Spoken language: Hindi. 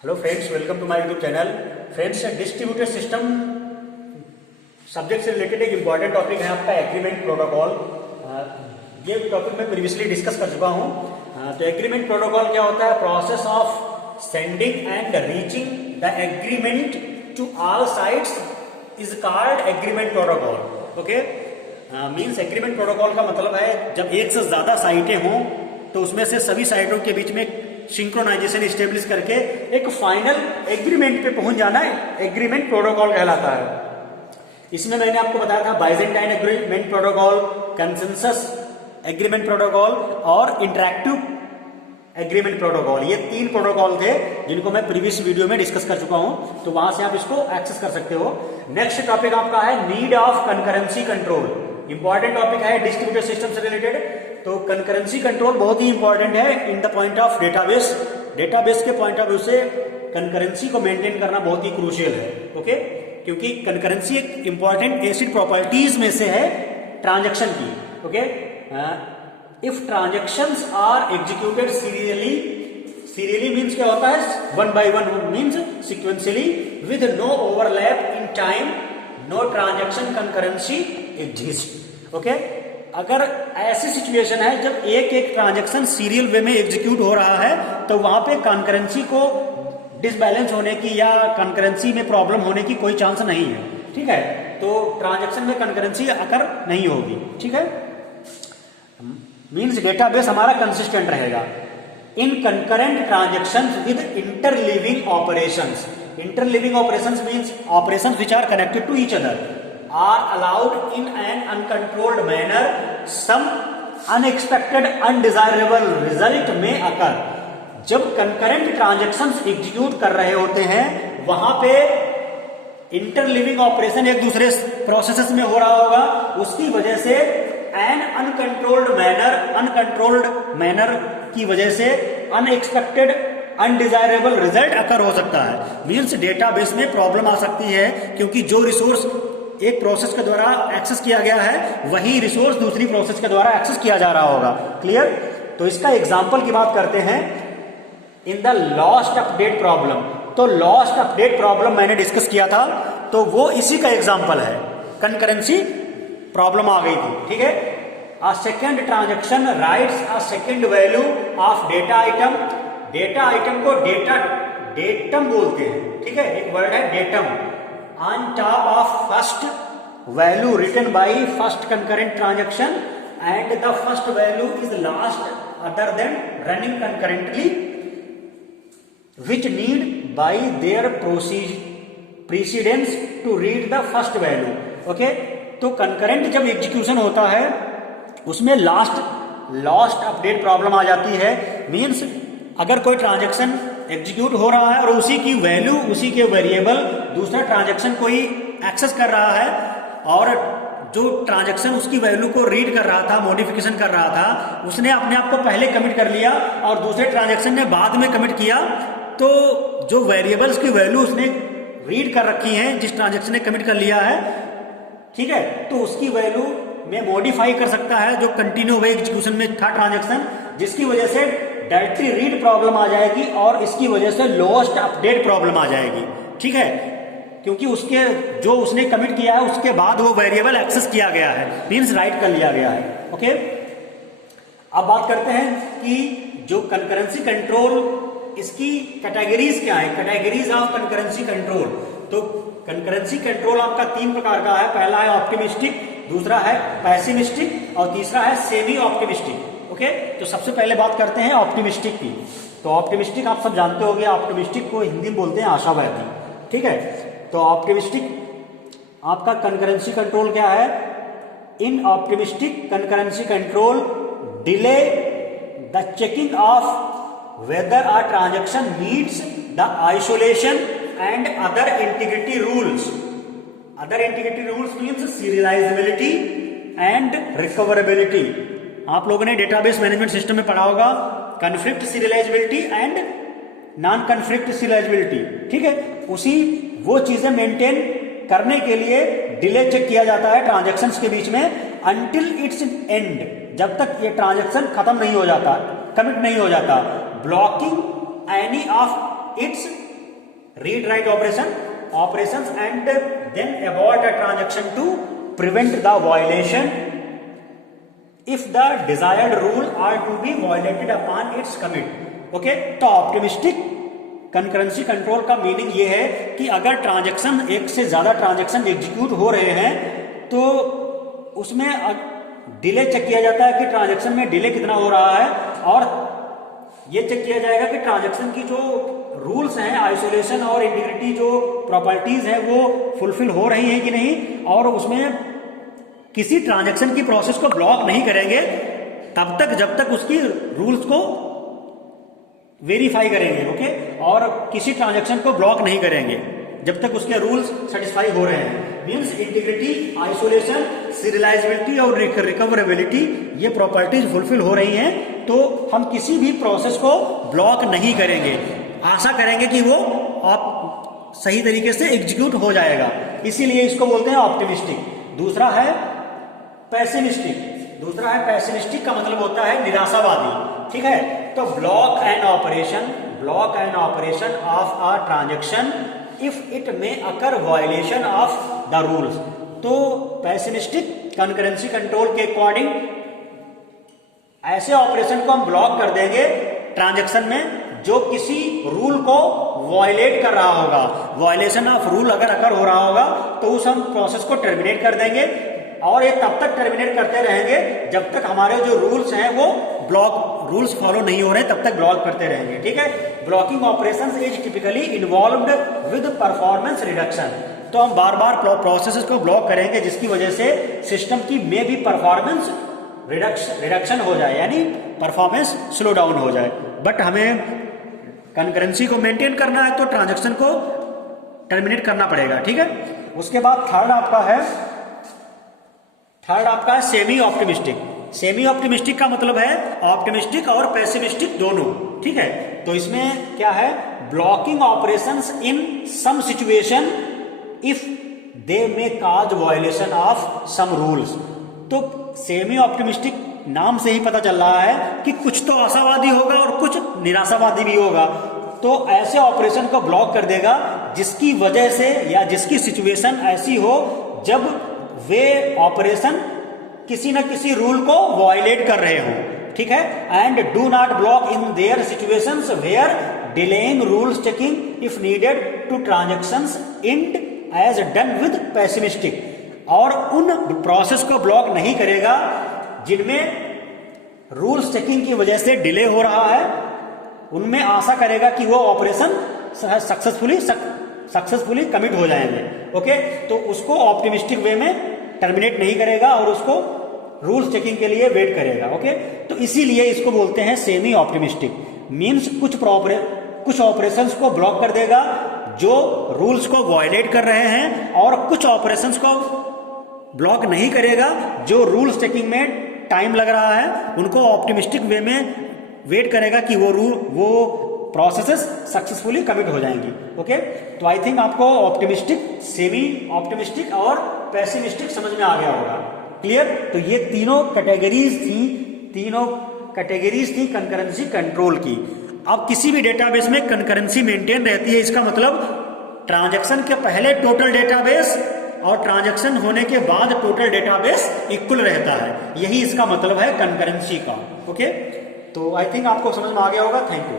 Hello friends, welcome to my YouTube channel. Friends, distributed system subject से रिलेटेड एक इंपॉर्टेंट टॉपिक है आपका एग्रीमेंट प्रोटोकॉल। ये टॉपिक मैं प्रीवियसली डिस्कस कर चुका हूँ। तो एग्रीमेंट प्रोटोकॉल क्या होता है? Process of sending and reaching the agreement to all sides is called agreement protocol. Okay, means agreement protocol का मतलब है जब एक से ज्यादा साइटें हों तो उसमें से सभी साइटों के बीच में सिंक्रोनाइजेशन स्टेब्लिश करके एक फाइनल एग्रीमेंट पे पहुंच जाना है, एग्रीमेंट प्रोटोकॉल कहलाता है। इसमें मैंने आपको बताया था Byzantine agreement protocol, consensus agreement protocol और इंटरैक्टिव एग्रीमेंट प्रोटोकॉल। ये 3 प्रोटोकॉल थे जिनको मैं प्रीवियस वीडियो में डिस्कस कर चुका हूं, तो वहां से आप इसको एक्सेस कर सकते हो। नेक्स्ट टॉपिक आपका है need of concurrency control. Important topic है डिस्ट्रीब्यूटेड सिस्टम से रिलेटेड। तो कंकरेंसी कंट्रोल बहुत ही इंपॉर्टेंट है in the point of database. Database के पॉइंट ऑफ व्यू से कंकरेंसी को मेंटेन करना बहुत ही क्रूशियल है। ओके, क्योंकि कंकरेंसी एक इंपॉर्टेंट एसिड प्रॉपर्टीज में से है ट्रांजैक्शन की। Okay, if transactions are executed serially means क्या होता है? 1 by 1 means sequentially with no overlap in time, no transaction concurrency exist. Okay, अगर ऐसी सिचुएशन है जब एक एक ट्रांजैक्शन सीरियल वे में एग्जीक्यूट हो रहा है तो वहां पे कंकरेंसी को डिसबैलेंस होने की या कंकरेंसी में प्रॉब्लम होने की कोई चांस नहीं है। ठीक है, तो ट्रांजैक्शन में कंकरेंसी अकर नहीं होगी। ठीक है, मीन्स डेटाबेस हमारा कंसिस्टेंट रहेगा। In concurrent transaction with interleaving operations. Interleaving operations means operations which are connected to each other are allowed in an uncontrolled manner, some unexpected undesirable result may occur। जब concurrent transactions एग्जीक्यूट कर रहे होते हैं वहां पे इंटरलिविंग ऑपरेशन एक दूसरे प्रोसेसेस में हो रहा होगा, उसकी वजह से an अनकंट्रोल्ड मैनर की वजह से अनएक्सपेक्टेड अनडिजायरेबल रिजल्ट अकर हो सकता है। मीन्स डेटाबेस में प्रॉब्लम आ सकती है क्योंकि जो रिसोर्स एक प्रोसेस के द्वारा एक्सेस किया गया है वही रिसोर्स दूसरी प्रोसेस के द्वारा एक्सेस किया जा रहा होगा। क्लियर? तो इसका एग्जांपल की बात करते हैं in the lost update problem. तो लॉस्ट अपडेट प्रॉब्लम मैंने डिस्कस किया था, तो वो इसी का एग्जांपल है। कंकरेंसी प्रॉब्लम आ गई थी। ठीक है, a second transaction rights a second value of data item. Data item को डेटम बोलते हैं। ठीक है, एक वर्ड है datum. On top of first value written by first concurrent transaction and the first value is last other than running concurrently which need by their precedence to read the first value। okay, तो concurrent जब एग्जीक्यूशन होता है उसमें लॉस्ट अपडेट प्रॉब्लम आ जाती है। मीन्स अगर कोई ट्रांजैक्शन एग्जीक्यूट हो रहा है और उसी की वैल्यू, उसी के वेरिएबल दूसरा ट्रांजैक्शन कोई एक्सेस कर रहा है और जो ट्रांजैक्शन उसकी वैल्यू को रीड कर रहा था, मॉडिफिकेशन कर रहा था, उसने अपने आप को पहले कमिट कर लिया और दूसरे ट्रांजैक्शन ने बाद में कमिट किया, तो जो वेरिएबल्स की वैल्यू उसने रीड कर रखी है जिस ट्रांजैक्शन ने कमिट कर लिया है, ठीक है, तो उसकी वैल्यू में मॉडिफाई कर सकता है जो कंटिन्यू हुए एग्जीक्यूशन में था ट्रांजैक्शन, जिसकी वजह से डायरेक्टली रीड प्रॉब्लम आ जाएगी और इसकी वजह से लॉस्ट अपडेट प्रॉब्लम आ जाएगी। ठीक है, क्योंकि उसके जो उसने कमिट किया है उसके बाद वो वेरिएबल एक्सेस किया गया है, मींस राइट कर लिया गया है। ओके, अब बात करते हैं कि जो कंकरेंसी कंट्रोल, इसकी कैटेगरीज क्या है? Categories of concurrency control. तो कंकरेंसी कंट्रोल आपका 3 प्रकार का है। पहला है ऑप्टिमिस्टिक, दूसरा है पैसिमिस्टिक और तीसरा है सेमी ऑप्टिमिस्टिक। ओके, तो सबसे पहले बात करते हैं ऑप्टिमिस्टिक की। तो ऑप्टिमिस्टिक आप सब जानते होंगे, ऑप्टिमिस्टिक को हिंदी में बोलते हैं आशावादी। ठीक है, तो ऑप्टिमिस्टिक आपका कंकरेंसी कंट्रोल क्या है? In optimistic concurrency control delay the checking of whether a transaction meets the isolation and other integrity rules. Other integrity rules means serializability and recoverability. आप लोगों ने डेटाबेस मैनेजमेंट सिस्टम में पढ़ा होगा conflict serializability and non conflict serializability. ठीक है, उसी वो चीजें मेंटेन करने के लिए डिले चेक किया जाता है ट्रांजैक्शंस के बीच में अंटिल इट्स एंड, जब तक ये ट्रांजैक्शन खत्म नहीं हो जाता, कमिट नहीं हो जाता। Blocking any of its read write operations and then abort a transaction to prevent the violation if the desired rule are to be violated upon its commit. Okay, तो ऑप्टिमिस्टिक कंकरेंसी कंट्रोल का मीनिंग ये है कि अगर ट्रांजैक्शन, एक से ज्यादा ट्रांजैक्शन एग्जीक्यूट हो रहे हैं तो उसमें डिले चेक किया जाता है कि ट्रांजैक्शन में डिले कितना हो रहा है, और ये चेक किया जाएगा कि ट्रांजैक्शन की जो रूल्स हैं, आइसोलेशन और इंटीग्रिटी जो प्रॉपर्टीज हैं वो फुलफिल हो रही हैं कि नहीं, और उसमें किसी ट्रांजैक्शन की प्रोसेस को ब्लॉक नहीं करेंगे तब तक जब तक उसकी रूल्स को वेरीफाई करेंगे। ओके, और किसी ट्रांजैक्शन को ब्लॉक नहीं करेंगे जब तक उसके रूल्स सेटिस्फाई हो रहे हैं। मींस इंटीग्रिटी, आइसोलेशन, सीरियलाइजेबिलिटी और रिकवरेबिलिटी ये प्रॉपर्टीज फुलफिल हो रही हैं तो हम किसी भी प्रोसेस को ब्लॉक नहीं करेंगे, आशा करेंगे कि वो आप सही तरीके से एग्जीक्यूट हो जाएगा, इसीलिए इसको बोलते हैं ऑप्टिमिस्टिक। दूसरा है पैसिमिस्टिक। का मतलब होता है निराशावादी। ठीक है, तो block an operation of a transaction if it में अकर वायलेशन ऑफ द रूल्स। तो पैसिमिस्टिक कंकरेंसी कंट्रोल के अकॉर्डिंग ऐसे ऑपरेशन को हम ब्लॉक कर देंगे ट्रांजैक्शन में जो किसी रूल को वायलेट कर रहा होगा, वायलेशन ऑफ रूल अगर अकर हो रहा होगा तो उस हम प्रोसेस को टर्मिनेट कर देंगे, और ये तब तक टर्मिनेट करते रहेंगे जब तक हमारे जो रूल्स हैं वो रूल्स फॉलो नहीं हो रहे तब तक ब्लॉक करते रहेंगे। ठीक है, blocking operations is typically involved with performance reduction. तो हम बार बार प्रोसेसेस को ब्लॉक करेंगे जिसकी वजह से सिस्टम की में भी परफॉर्मेंस रिडक्शन हो जाए, यानी परफॉर्मेंस स्लो डाउन हो जाए। बट हमें कंकरेंसी को मेंटेन करना है तो ट्रांजैक्शन को टर्मिनेट करना पड़ेगा। ठीक है, उसके बाद थर्ड आपका है सेमी ऑप्टिमिस्टिक। सेमी ऑप्टिमिस्टिक का मतलब है ऑप्टिमिस्टिक और पेसिमिस्टिक दोनों। ठीक है, तो इसमें क्या है, blocking operations in some situation if they may cause violation of some rules. तो सेमी ऑप्टिमिस्टिक नाम से ही पता चल रहा है कि कुछ तो आशावादी होगा और कुछ निराशावादी भी होगा। तो ऐसे ऑपरेशन को ब्लॉक कर देगा जिसकी वजह से या जिसकी सिचुएशन ऐसी हो जब वे ऑपरेशन किसी न किसी रूल को वायलेट कर रहे हो। ठीक है, and do not block in their situations where delaying rules checking if needed to transactions and as done with pessimistic. और उन प्रोसेस को ब्लॉक नहीं करेगा जिनमें रूल्स चेकिंग की वजह से डिले हो रहा है, उनमें आशा करेगा कि वो ऑपरेशन सक्सेसफुली कमिट हो जाएंगे। ओके, तो उसको ऑप्टिमिस्टिक वे में टर्मिनेट नहीं करेगा और उसको रूल्स चेकिंग के लिए वेट करेगा। ओके, तो इसीलिए इसको बोलते हैं सेमी ऑप्टिमिस्टिक। मींस कुछ ऑपरेशंस को ब्लॉक कर देगा जो रूल्स को वायलेट कर रहे हैं, और कुछ ऑपरेशंस को ब्लॉक नहीं करेगा जो रूल्स चेकिंग में टाइम लग रहा है, उनको ऑप्टिमिस्टिक वे में वेट करेगा कि वो प्रोसेसेस सक्सेसफुली कमिट हो जाएंगी। ओके, तो आई थिंक आपको ऑप्टिमिस्टिक, सेमी ऑप्टिमिस्टिक और पेसिमिस्टिक समझ में आ गया होगा। क्लियर? तो ये तीनों कैटेगरीज थी कंकरेंसी कंट्रोल की। अब किसी भी डेटाबेस में कंकरेंसी मेंटेन रहती है, इसका मतलब ट्रांजैक्शन के पहले टोटल डेटाबेस और ट्रांजैक्शन होने के बाद टोटल डेटाबेस इक्वल रहता है। यही इसका मतलब है कंकरेंसी का। ओके, तो आई थिंक आपको समझ में आ गया होगा। Thank you.